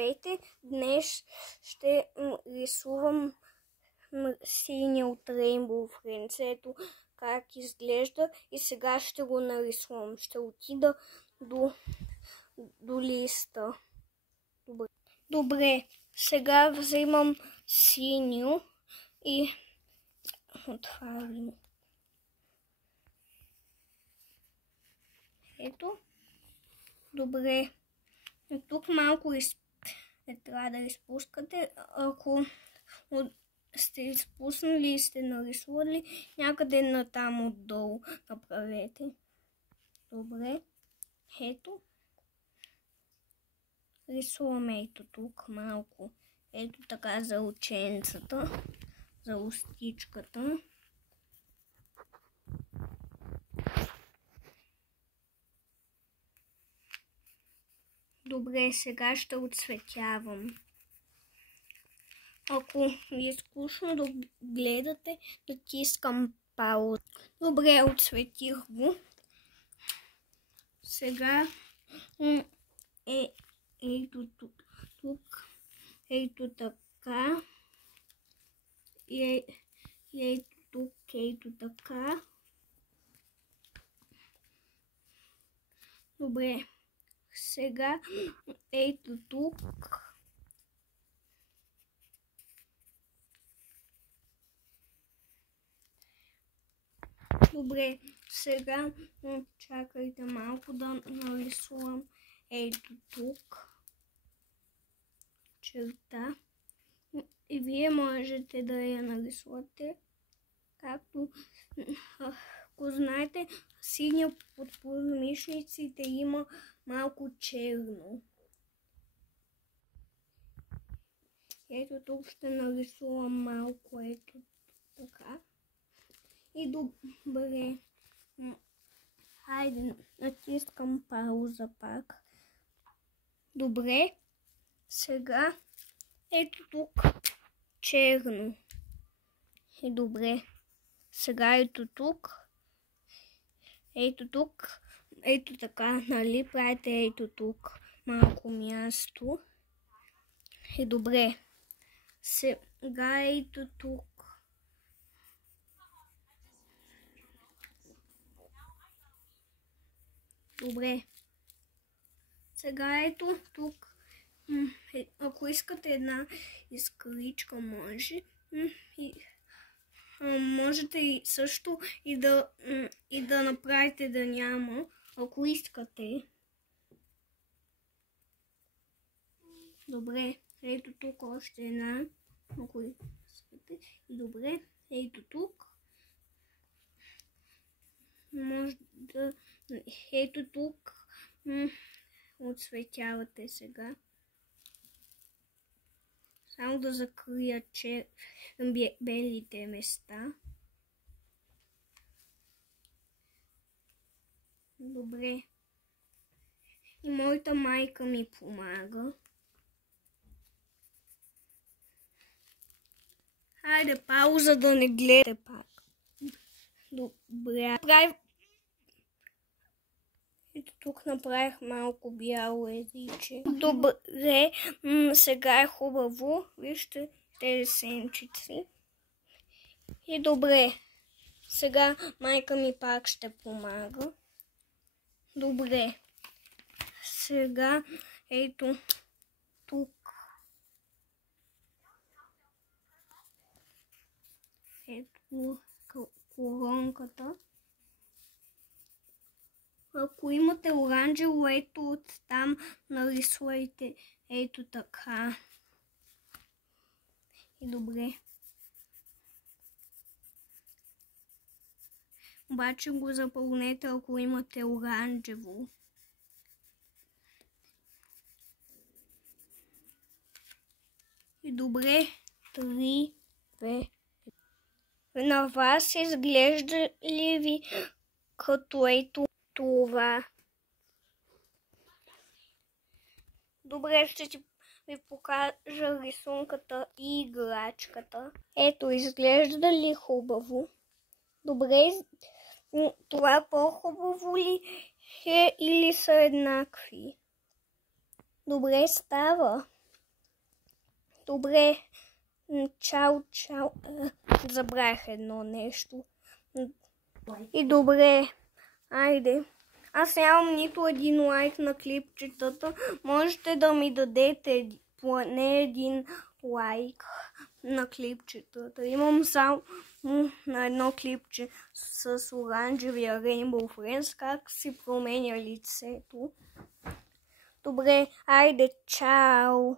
Здравейте! Днес ще рисувам синя от Rainbow Friends. Ето как изглежда и сега ще го нарисувам. Ще отида до листа. Добре, сега вземам синьо и отварям. Ето. Добре. Тук малко трябва да изпускате. Ако сте изпуснали и сте нарисували, някъде натам отдолу направете. Добре. Ето. Рисуваме ето тук малко. Ето така за оченцата, за устичката. Добре, сега ще отцветявам. Ако ви е скучно да гледате, натискам пауза. Добре, отцветих го. Сега ето тук, ето така. И ето тук, ето така. Добре. Сега ето тук. Добре, сега чакайте малко да нарисувам ето тук черта. И вие можете да я нарисувате както, ако знаете, синя под подмишниците има малко черно. Ето тук ще нарисувам малко ето така. И добре. Хайде, натискам пауза пак. Добре. Сега ето тук черно. И добре. Сега ето тук. Ето тук. Ето така, нали? Правите ето тук малко място. И добре. Сега ето тук. Добре. Сега ето тук. Ако искате една искричка, може. Можете и също и да направите да няма, ако искате. Добре, ето тук още една, ако искате. И добре, ето тук. Може да... Ето тук отцветявате сега. Само да закрия белите места. Добре. И моята майка ми помага. Хайде, пауза да не гледате пак. Добре. Ето тук направих малко бяло езиче. Добре, сега е хубаво. Вижте тези сенчици. И добре. Сега майка ми пак ще помага. Добре. Сега ето тук. Ето коронката. Ако имате оранжево, ето от там нарисувайте ето така. И добре. Обаче го запълнете, ако имате оранжево. И добре. 3, 2. На вас изглежда ли ви като ето това? Добре, ще ви покажа рисунката и играчката. Ето, изглежда ли хубаво? Добре, това по-хубаво ли е или са еднакви? Добре става. Добре. Чао, чао. Забравих едно нещо. И добре. Айде. Аз нямам нито един лайк на клипчетата. Можете да ми дадете поне един лайк на клипчетата. Имам само на едно клипче с оранжевия Rainbow Friends, как си променя лицето. Добре, айде, чао!